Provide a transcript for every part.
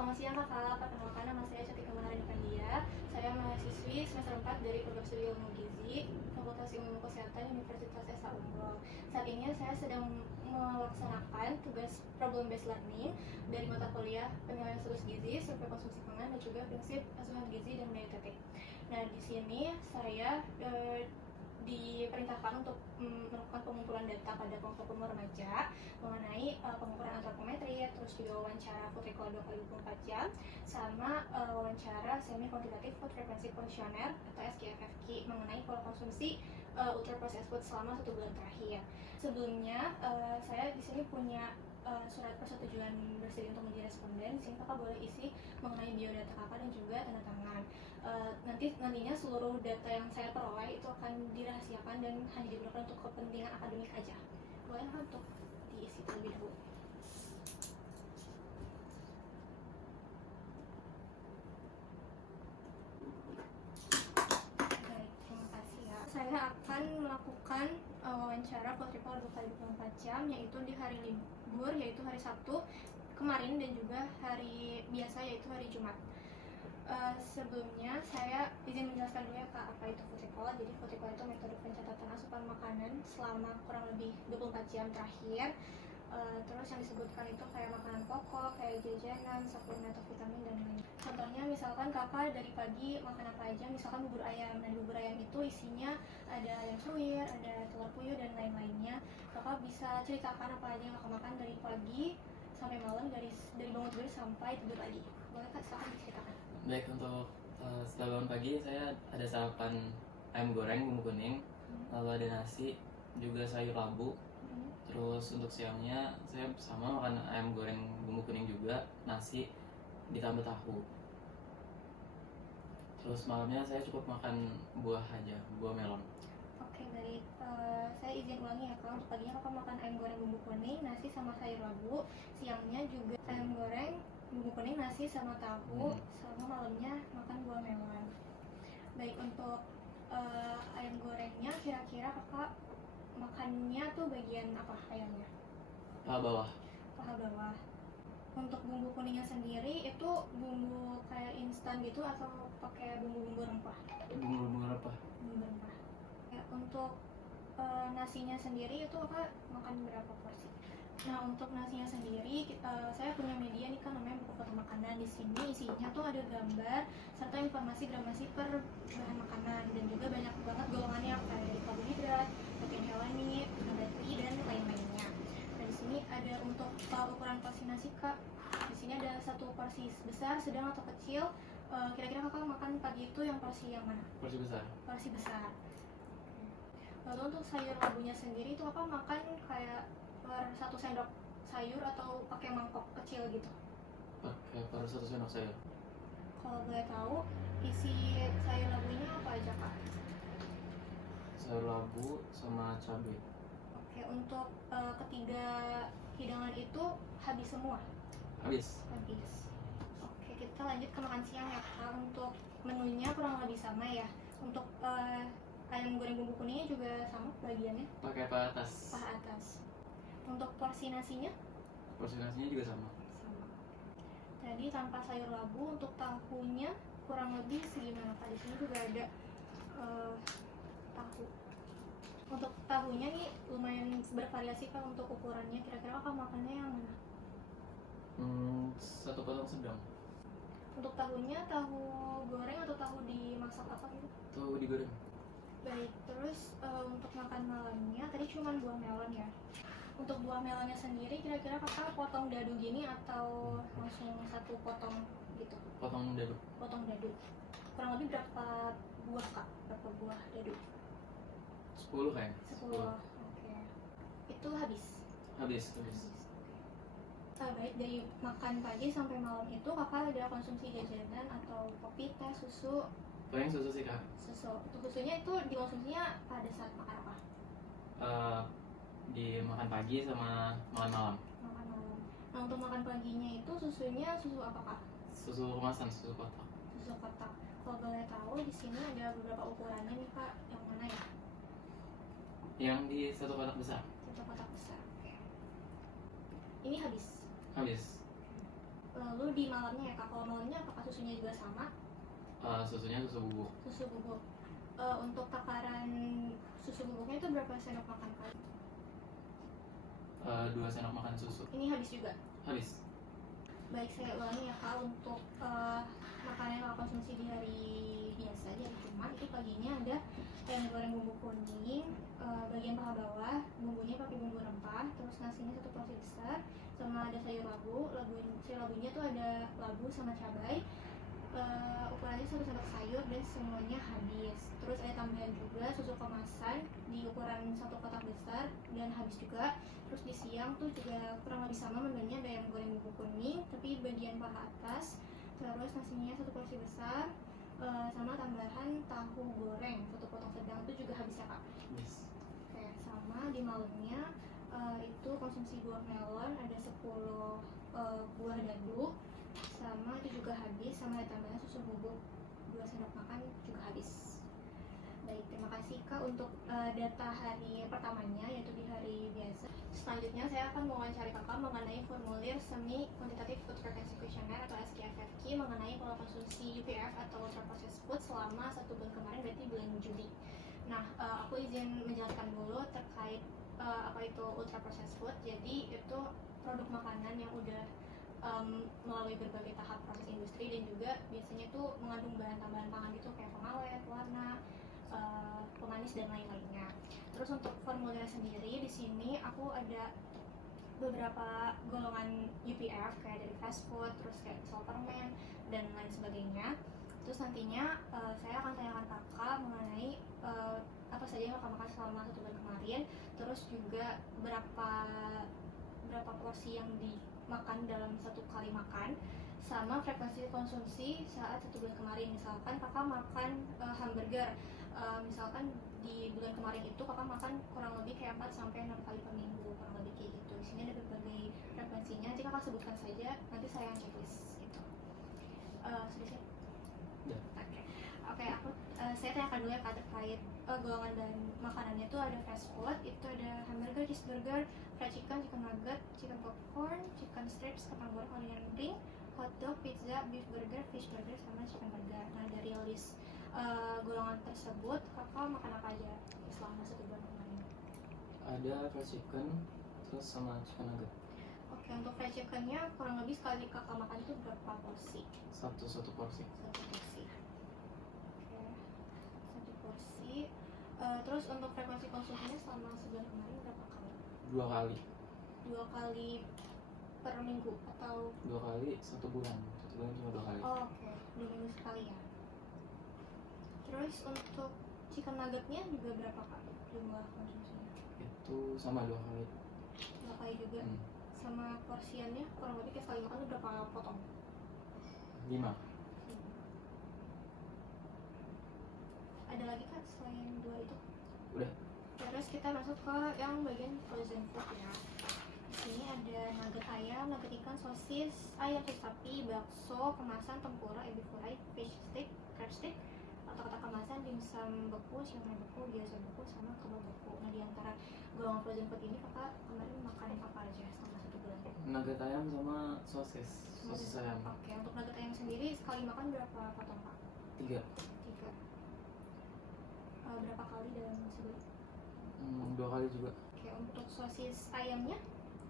Selamat siang kakak, perkenalkan nama saya Cantika Maharani Pandia. Saya mahasiswi semester 4 dari Program Studi Ilmu Gizi, Fakultas Ilmu Kesehatan Universitas Esa Unggul. Saat ini saya sedang melaksanakan tugas problem based learning dari mata kuliah penilaian status gizi, survei konsumsi pangan, dan juga prinsip asuhan gizi dan dietetik. Nah, di sini saya diperintahkan untuk melakukan pengumpulan data pada kelompok umur remaja mengenai pengukuran antropometri, terus juga wawancara food recall 2x24 jam, sama wawancara semi kuantitatif food frequency questionnaire atau SKFFQ mengenai pola konsumsi ultra processed food selama 1 bulan terakhir. Sebelumnya saya di sini punya surat persetujuan bersedia untuk menjadi responden. Di sini kakak boleh isi mengenai biodata kakak dan juga tanda tangan. Nantinya seluruh data yang saya peroleh itu akan dirahasiakan dan hanya digunakan untuk kepentingan akademik aja. Boleh kakak untuk diisi terlebih dahulu. Baik, terima kasih ya. Saya akan melakukan wawancara food recall 2x24 jam, yaitu di hari libur, yaitu hari Sabtu kemarin, dan juga hari biasa, yaitu hari Jumat. Sebelumnya saya izin menjelaskan dulu ya Kak, apa itu food recall. Jadi food recall itu metode pencatatan asupan makanan selama kurang lebih 24 jam terakhir. Terus yang disebutkan itu kayak makanan pokok, kayak jajanan, suplemen atau vitamin dan lain-lain. Contohnya misalkan kakak dari pagi makan apa aja, misalkan bubur ayam. Nah, bubur ayam itu isinya ada ayam suwir, ada telur puyuh dan lain-lainnya. Kakak bisa ceritakan apa aja yang kakak makan dari pagi sampai malam, dari bangun tidur sampai tidur lagi. Boleh Kak, silakan diceritakan. Baik, untuk setelah bangun pagi saya ada sarapan ayam goreng bumbu kuning, lalu ada nasi, juga sayur labu. Terus untuk siangnya saya sama makan ayam goreng bumbu kuning juga, nasi ditambah tahu. Terus malamnya saya cukup makan buah aja, buah melon. Oke, baik. Saya izin ulangi ya Kak. Untuk paginya kakak makan ayam goreng bumbu kuning, nasi sama sayur labu. Siangnya juga ayam goreng bumbu kuning, nasi sama tahu. Sama malamnya makan buah melon. Baik, untuk ayam gorengnya kira-kira kakak makannya tuh bagian apa ayamnya? Paha bawah. Paha bawah. Untuk bumbu kuningnya sendiri itu bumbu kayak instan gitu atau pakai bumbu-bumbu rempah? Bumbu-bumbu rempah. Bumbu rempah. Ya, untuk nasinya sendiri itu kakak makan berapa porsi? Nah, untuk nasinya sendiri saya punya media nih kan, namanya buku foto makanan. Di sini isinya tuh ada gambar serta informasi gramasi per bahan makanan, dan juga banyak banget golongannya kayak dari karbohidrat, protein hewani, nabati dan lain-lainnya. Nah, di sini ada untuk ukuran porsi nasi Kak. Di sini ada satu porsi besar, sedang atau kecil. Kira-kira kakak makan pagi itu yang porsi yang mana? Porsi besar. Porsi besar. Lalu untuk sayur labunya sendiri itu kakak makan kayak per 1 sendok sayur atau pakai mangkok kecil gitu? Pakai per 1 sendok sayur. Kalau boleh tahu isi sayur labunya apa aja Kak? Sayur labu sama cabai. Oke, untuk ketiga hidangan itu habis semua? Habis. Oke, kita lanjut ke makan siang ya Kak. Untuk menunya kurang lebih sama ya. Untuk ayam goreng bumbu kuningnya juga sama bagiannya? Pakai paha atas. Paha atas. Untuk porsi nasinya? Porsi nasinya juga sama. Tadi tanpa sayur labu. Untuk tahunya kurang lebih segimana Kak? Di sini juga ada tahu. Untuk tahunya nih lumayan bervariasi Kak untuk ukurannya. Kira-kira Kakak makannya yang mana? Satu potong sedang. Untuk tahunya tahu goreng atau tahu dimasak apa gitu? Tahu digoreng. Baik, terus untuk makan malamnya tadi cuma buah melon ya. Untuk buah melonnya sendiri kira-kira kakak potong dadu gini atau langsung satu potong gitu? Potong dadu. Potong dadu. Kurang lebih berapa buah Kak? Berapa buah dadu? 10 kayaknya. 10. Oke. Itu habis? Habis. Baik, dari makan pagi sampai malam itu kakak ada konsumsi jajanan atau kopi, teh, susu? Paling susu sih Kak. Susu. Untuk susunya itu dikonsumsinya pada saat makan apa? Di makan pagi sama makan malam. Makan malam. Nah, untuk makan paginya itu susunya susu apa Kak? Susu kemasan, susu kotak. Susu kotak. Kalau boleh tahu di sini ada beberapa ukurannya nih Kak. Yang mana ya? Yang di satu kotak besar. Satu kotak besar. Ini habis. Habis. Lalu di malamnya ya kak, kalau malamnya apakah susunya juga sama? Susunya susu bubuk. Susu bubuk. Untuk takaran susu bubuknya itu berapa sendok makan kak? 2 sendok makan susu. Ini habis juga? Habis. Baik, saya ulangi ya kak, untuk makanan yang kakak konsumsi di hari biasa, di hari Jumat itu paginya ada ayam goreng bumbu kuning, bagian paha bawah bumbunya pakai bumbu rempah, terus nasinya 1 porsi besar, sama ada sayur labu. Sayur labunya tuh ada labu sama cabai, ukurannya 1 sendok sayur dan semuanya habis. Terus ada tambahan juga susu kemasan di ukuran 1 kotak besar dan habis juga. Terus di siang tuh juga kurang lebih sama menunya, ada ayam goreng bumbu kuning tapi bagian paha atas, terus nasinya 1 porsi besar, sama tambahan tahu goreng 1 potong sedang itu juga habis ya kak? Yes. Oke, sama di malamnya itu konsumsi buah melon ada 10 buah dadu, sama itu juga habis, sama ada tambahan susu bubuk 2 sendok makan juga habis. Baik, terima kasih kak untuk data hari pertamanya, yaitu di hari biasa. Selanjutnya saya akan mewawancari kakak mengenai formulir Semi Quantitative Food Frequency Questionnaire atau SQFFQ mengenai pola konsumsi UPF atau ultra processed food selama 1 bulan kemarin, berarti bulan Juli. Nah, aku izin menjelaskan dulu terkait apa itu ultra processed food. Jadi itu produk makanan yang udah melalui berbagai tahap proses industri dan juga biasanya tuh mengandung bahan tambahan pangan gitu kayak pengawet, warna, pemanis dan lain-lainnya. Terus untuk formulirnya sendiri di sini aku ada beberapa golongan UPF kayak dari fast food, terus kayak misal permen dan lain sebagainya. Terus nantinya saya akan tanyakan kakak mengenai apa saja yang kakak makan selama 1 bulan kemarin, terus juga berapa porsi yang dimakan dalam 1 kali makan, sama frekuensi konsumsi saat 1 bulan kemarin. Misalkan kakak makan hamburger, misalkan di bulan kemarin itu kakak makan kurang lebih kayak 4-6 kali per minggu, kurang lebih kayak gitu. Di sini ada berbagai frekuensinya, nanti kakak sebutkan saja, nanti saya yang checklist gitu. Sudah siap? Ya. Oke, saya tanyakan dulu ya kak terkait golongan dan makanannya itu ada fast food, itu ada hamburger, cheeseburger, fried chicken, chicken nugget, chicken popcorn, chicken strips, kentang goreng, onion ring, hot dog, pizza, beef burger, fish burger, sama chicken burger. Nah, dari list golongan tersebut kakak makan apa aja selama 1 bulan kemarin? Ada fried chicken, terus sama chicken nugget. Oke, untuk fried chickennya kurang lebih sekali kakak makan itu berapa porsi? Satu porsi. 1 porsi. Oke, 1 porsi. Terus untuk frekuensi konsumsinya selama sebulan kemarin berapa kali? 2 kali. 2 kali per minggu atau? 2 kali 1 bulan. 1 bulan cuma 2 kali. Oh, oke, 2 minggu sekali ya. Terus untuk chicken nuggetnya juga berapa kak jumlah konsumsinya? Itu sama 2 kali. 2 kali juga. Sama porsiannya kurang lebih kayak sekali makan itu berapa potong? 5. Ada lagi kak selain 2 itu? Udah. Terus kita masuk ke yang bagian frozen food ya. Di sini ada nugget ayam, nugget ikan, sosis, ayam sus sapi, bakso, kemasan, tempura, ebi fry, fish stick, crab stick, kotak-kotak kemasan, dimsum beku, siomay beku, gyoza beku, sama kebab beku. Nah, di antara golongan frozen food ini kakak kemarin makan apa aja selama 1 bulan? Nugget ayam sama sosis ayam. Oke, untuk nugget ayam sendiri sekali makan berapa potong kak? 3. 3. Berapa kali dalam sebulan? 2 kali juga. Oke, untuk sosis ayamnya?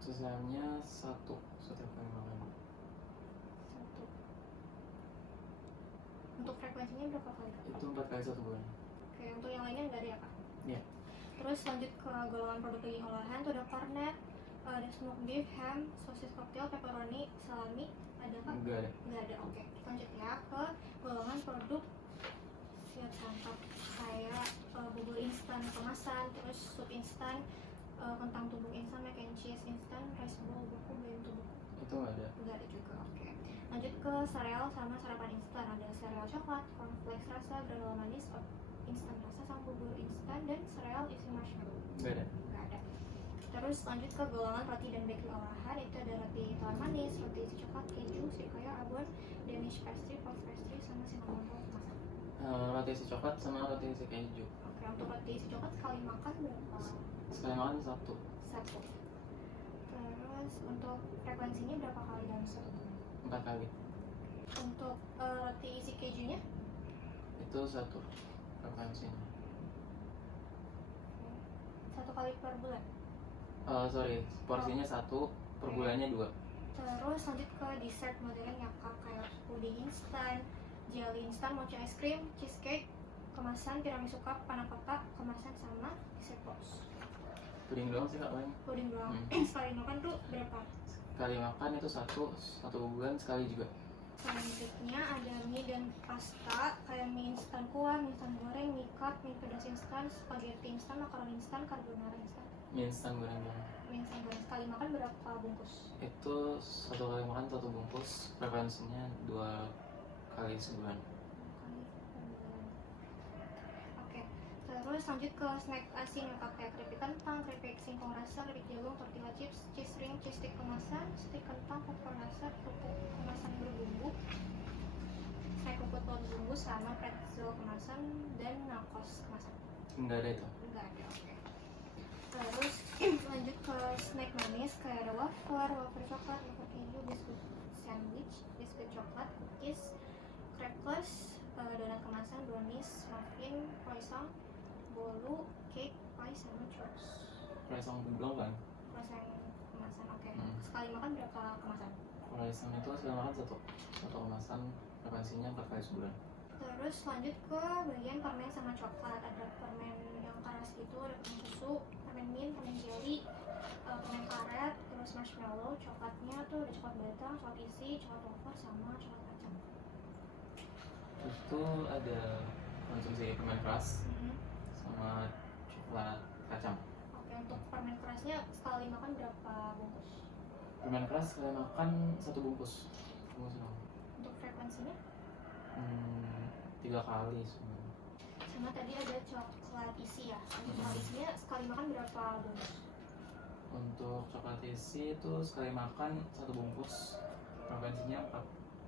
Sosis ayamnya 1 setiap kali makan. 1. Untuk frekuensinya berapa kali kak? Itu 4 kali 1 bulan. Oke, untuk yang lainnya nggak ada ya kak? Iya. Terus lanjut ke golongan produk daging olahan, tuh ada cornet, ada smoked beef, ham, sosis cocktail, pepperoni, salami, ada kak? Enggak ada. Nggak ada. Oke, lanjut ya ke golongan produk siap santap kayak bubur instan kemasan, terus sup instan, kentang tumbuk instan, mac and cheese instan, rice bowl beku, bento beku. Itu nggak ada. Nggak ada juga. Oke, lanjut ke sereal sama sarapan instan, ada sereal coklat, cornflakes rasa, granola manis, instan rasa, sama bubur instan, dan sereal isi marshmallow. Nggak ada. Nggak ada. Terus lanjut ke golongan roti dan bakery olahan, itu ada roti tawar manis, roti isi coklat, keju, sirikoya, abon, Danish pastry, puff pastry, sama cinnamon roll kemasan. Roti isi coklat sama roti isi keju. Oke, untuk roti isi coklat sekali makan berapa? Sekali makan 1. 1. Terus untuk frekuensinya berapa kali dalam 1 bulan? 4 kali. Untuk roti isi kejunya Itu 1 frekuensinya. 1 kali per bulan. Sorry, porsinya 1, per bulannya 2. Terus lanjut ke dessert modern ya kak, kayak puding instan, jelly instan, mocha ice cream, cheesecake, kemasan, tiramisu cup, panna cotta, kemasan, sama dessert box. Puding doang sih kak paling. Puding doang. Sekali makan tuh berapa? Sekali makan itu 1 bulan sekali juga. Selanjutnya ada mie dan pasta, kayak mie instan kuah, mie instan goreng, mie cup, mie pedas instan, spaghetti instan, makaroni instan, carbonara instan. Mie instan goreng doang. Mie instan goreng sekali makan berapa bungkus? Itu 1 kali makan 1 bungkus, frekuensinya 2 kali sebulan. Kali per bulan. Oke, terus lanjut ke snack asin yang pakai keripik kentang, keripik singkong rasa, keripik jagung, tortilla chips, cheese ring, cheese stick kemasan, stick kentang, popcorn rasa, kerupuk kemasan berbumbu, snack rumput laut bumbu, sama pretzel kemasan, dan nachos kemasan. Enggak ada itu. Enggak ada, oke. Terus lanjut ke snack manis, kayak ada wafer coklat, wafer keju, biskuit sandwich, biskuit coklat, cookies, crackers, donat kemasan, brownies, muffin, croissant, bolu, cake, pie, sama churros. Croissant belum kan? Croissant kemasan, oke. Hmm. Sekali makan berapa kemasan? Croissant itu sekali makan 1 kemasan, frekuensinya 4 kali sebulan. Terus lanjut ke bagian permen sama coklat. Ada permen yang keras gitu, ada permen susu, permen mint, permen jelly, permen karet, terus marshmallow. Coklatnya tuh ada coklat batang, coklat isi, coklat wafer, sama coklat kacang. Itu ada konsumsi permen keras sama coklat kacang. Oke, untuk permen kerasnya sekali makan berapa bungkus? Permen keras sekali makan 1 bungkus. Bungkus doang. Untuk frekuensinya? 3 kali sebenarnya. Sama tadi ada coklat isi ya. Untuk coklat isinya sekali makan berapa bungkus? Untuk coklat isi itu sekali makan 1 bungkus, frekuensinya 4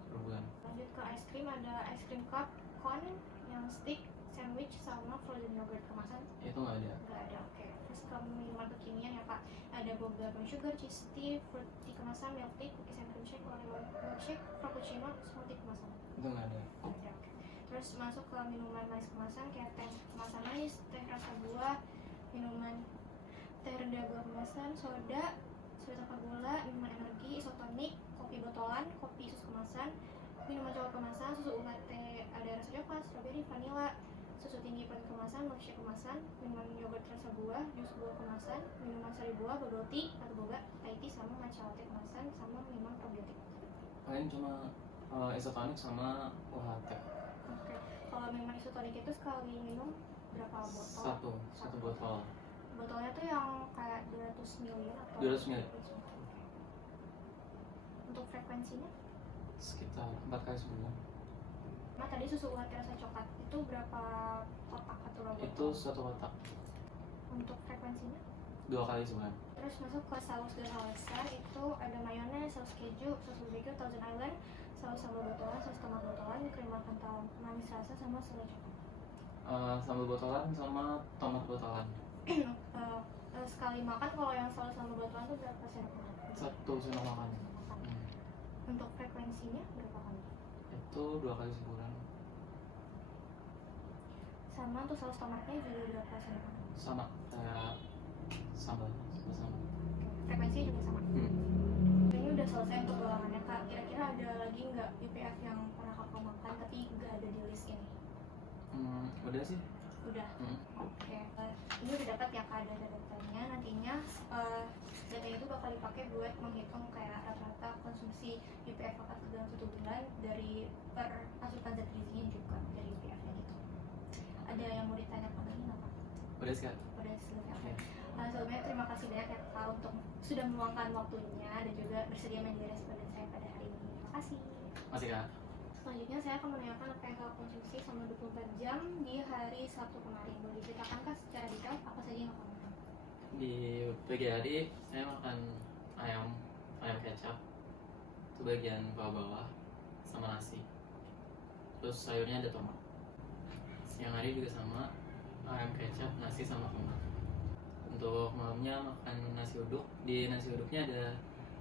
per bulan. Lanjut ke es krim, ada es krim cup, cone, yang stick, sandwich, sama frozen yogurt kemasan. Itu nggak ada. Nggak ada, oke. Terus ke minuman kekinian ya pak, ada boba brown sugar, cheese tea, fruit tea kemasan, milk tea, cookies and cream shake, oreo milkshake, frappuccino, smoothie kemasan. Itu nggak ada. Ada, oke. Terus masuk ke minuman manis kemasan kayak teh kemasan manis, teh rasa buah, minuman teh rendah gula kemasan, soda tanpa gula, minuman energi, isotonik, kopi botolan, kopi susu kemasan, minuman coklat kemasan, susu UHT ada rasa coklat, strawberry, vanila, susu tinggi protein kemasan, milkshake kemasan, minuman yogurt rasa buah, jus buah kemasan, minuman sari buah, bubble tea atau boba, Thai tea, sama matcha latte kemasan, sama minuman probiotik. Paling cuma isotonik sama UHT. Oke. Kalau minuman isotonik itu sekali minum berapa botol? Satu botol. Botolnya tuh yang kayak 200 ml atau 200 ml. Untuk frekuensinya? Sekitar 4 kali sebulan. Nah tadi susu UHT rasa coklat itu berapa kotak atau berapa botol? Itu 1 kotak. Untuk frekuensinya? 2 kali sebulan. Terus masuk ke saus dan alasan, itu ada mayones, saus keju, saus barbecue, Thousand Island, saus sambal botolan, saus tomat botolan, krim kental manis rasa, sama selai coklat. Sambal botolan sama tomat botolan. Sekali makan kalau yang saus sambal botolan itu berapa sendok makan? 1 sendok makan. Untuk frekuensinya berapa kali? Itu 2 kali sebulan. Sama untuk saus tomatnya juga berapa sendok makan? Sama kayak sambal sama. Frekuensinya juga sama. Ini udah selesai untuk ulangannya kak. Kira-kira ada lagi nggak UPF yang pernah kakak makan tapi nggak ada di list ini? Udah sih. Udah. Oke. Ini udah dapat ya kak datanya. Nantinya data itu bakal dipakai buat menghitung kayak rata-rata konsumsi UPF kakak dalam 1 bulan dari per asupan zat gizinya juga dari UPF-nya gitu. Ada yang mau ditanyakan lagi nggak kak? Udah sih kak. Udah selesai. Oke. Sebelumnya terima kasih banyak ya kak untuk sudah meluangkan waktunya dan juga bersedia menjadi responden saya pada hari ini. Terima kasih. Masih kak. Selanjutnya saya akan menanyakan apa yang kakak konsumsi selama 24 jam di hari Sabtu kemarin. Boleh diceritakan kak secara detail apa saja yang kakak makan? Di pagi hari saya makan ayam kecap, itu bagian bawah-bawah, sama nasi. Terus sayurnya ada tomat. Siang hari juga sama, ayam kecap, nasi sama tomat. Untuk malamnya makan nasi uduk. Di nasi uduknya ada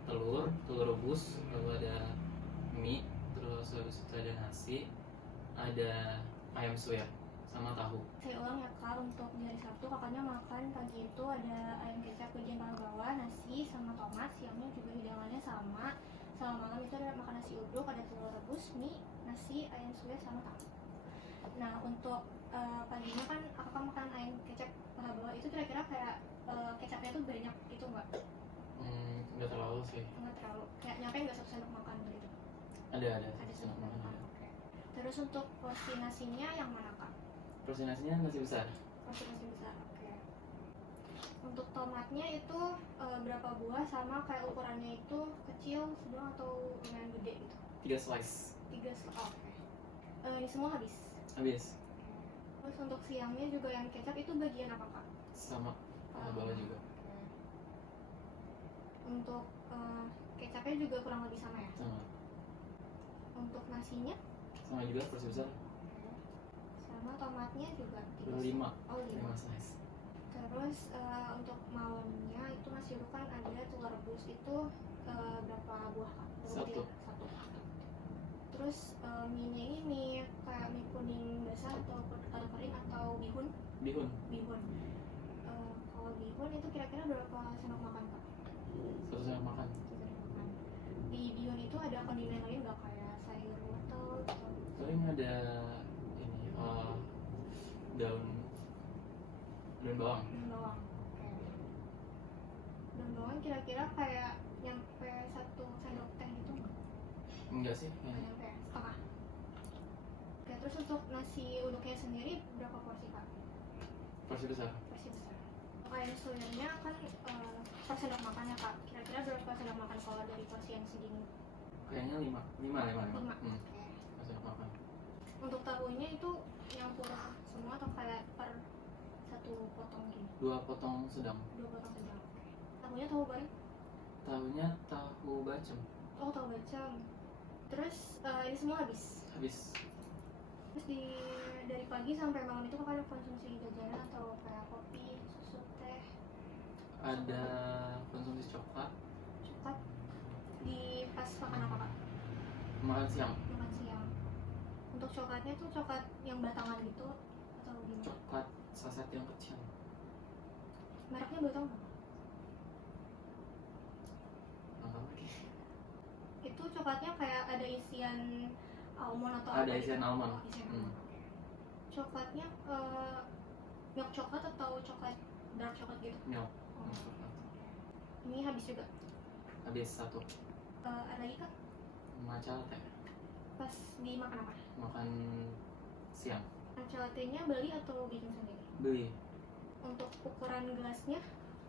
telur rebus, lalu ada mie, terus habis itu ada nasi, ada ayam suwir sama tahu. Saya ulang ya kak, untuk di hari Sabtu kakaknya makan pagi itu ada ayam kecap bagian paha bawah, nasi sama tomat, siangnya juga hidangannya sama malam itu ada makan nasi uduk, ada telur rebus, mie, nasi, ayam suwir sama tahu. Nah untuk paginya kan kakak makan ayam kecap paha bawah itu kira-kira kayak kecapnya tuh banyak gitu nggak? Nggak terlalu sih. Nggak terlalu, kayak nyampe nggak satu sendok makan gitu? Ada Ada sendok sendok makan. makan, oke. Terus untuk porsi nasinya yang mana kak? Porsi nasinya nasi besar. Porsi nasi besar, oke. Untuk tomatnya itu berapa buah, sama kayak ukurannya itu kecil, sedang atau lumayan gede gitu? 3 slice. 3 oke. Ini semua habis? Habis. Terus untuk siangnya juga yang kecap itu bagian apa kak? Sama paha bawah juga. Oke. Untuk kecapnya juga kurang lebih sama ya? Sama. Untuk nasinya? Sama juga porsi besar. Sama tomatnya juga 5. Oh 5. 5 slice. Terus untuk malamnya itu masih kan ada telur rebus itu berapa buah kak? Satu. Satu. Terus mie-nya ini mie kayak mie kuning basah atau kering atau bihun? Bihun. Kalau bihun itu kira-kira berapa sendok makan kak? 1 sendok makan. 1 sendok makan. Di bihun itu ada kondimen lain nggak kayak sayur wortel atau Paling ada ini daun bawang. daun bawang? Oke. Daun bawang kira-kira kayak nyampe 1 sendok teh gitu nggak? Enggak sih. Nggak nyampe, setengah. Oke, terus untuk nasi uduknya sendiri berapa porsi kak? Porsi besar. Porsi besar. Untuk ayam suwirnya kan per sendok makannya kak, kira-kira berapa sendok makan kalau dari porsi yang segini? Kayaknya 5. 5. 5. Hmm. Oke. 1 sendok makan. Untuk tahunya itu nyampur semua atau kayak per 1 potong gini? 2 potong sedang. 2 potong sedang. Oke. Tahunya tahu goreng? Tahunya tahu bacem. Oh tahu bacem. Terus ini semua habis? Habis. Terus dari pagi sampai malam itu kakak ada konsumsi jajanan atau kayak kopi, susu, teh? Ada konsumsi coklat. Coklat di pas makan apa kak? Makan siang. Makan siang. Untuk coklatnya tuh coklat yang batangan gitu atau gimana? Coklat saset yang kecil. Mereknya boleh tahu nggak? Nggak tahu lagi. Itu coklatnya kayak ada isian almond atau Ada apa isian gitu? almond. Oh, isian almond. Oke. Coklatnya milk coklat atau coklat dark coklat gitu? Milk. Oh. Coklat. Ini habis juga. Habis 1. Ada lagi kak? Matcha latte. Pas dimakan apa? Makan siang. Matcha latte-nya beli atau bikin sendiri? Beli. Untuk ukuran gelasnya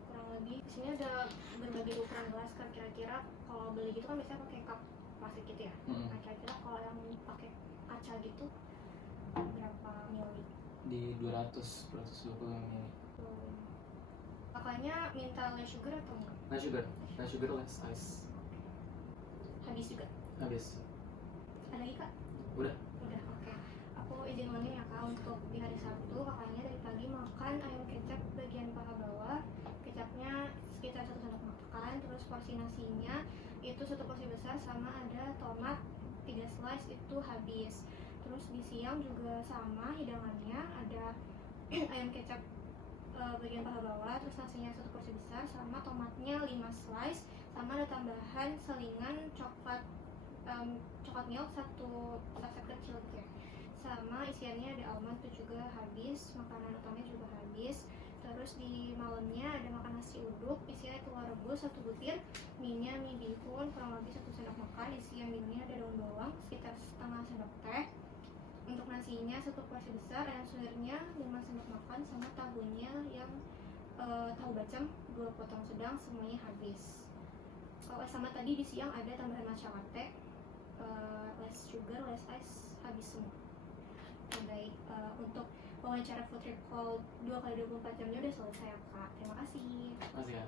kurang lebih di sini ada berbagai ukuran gelas kan, kira-kira kalau beli gitu kan biasanya pakai cup plastik gitu ya. Nah kira-kira kalau yang pakai kaca gitu berapa mili? Di 220 ml. Kakaknya minta less sugar atau enggak? Less sugar, less ice. Habis juga? Habis. Ada lagi kak? Udah. Udah, oke. Aku izin ulangin ya kak, untuk di hari Sabtu kakaknya dari pagi makan ayam kecap bagian paha bawah, kecapnya sekitar 1 sendok makan, terus porsi nasinya itu 1 porsi besar sama ada tomat 3 slice itu habis. Terus di siang juga sama hidangannya, ada ayam kecap bagian paha bawah, terus nasinya 1 porsi besar sama tomatnya 5 slice, sama ada tambahan selingan coklat milk 1 saset kecil gitu ya. Sama isiannya ada almond itu juga habis, makanan utamanya juga habis. Terus di malamnya ada makan nasi uduk, isinya telur rebus 1 butir, mie-nya mie bihun kurang lebih 1 sendok makan, isian mie-nya ada daun bawang sekitar setengah sendok teh. Untuk nasinya 1 porsi besar, ayam suwirnya 5 sendok makan, sama tahunya yang tahu bacem 2 potong sedang, semuanya habis. Sama tadi di siang ada tambahan matcha latte, less sugar, less ice, habis semua. Baik, untuk wawancara Food Recall 2x24 jamnya udah selesai ya kak. Terima kasih. Masih ya.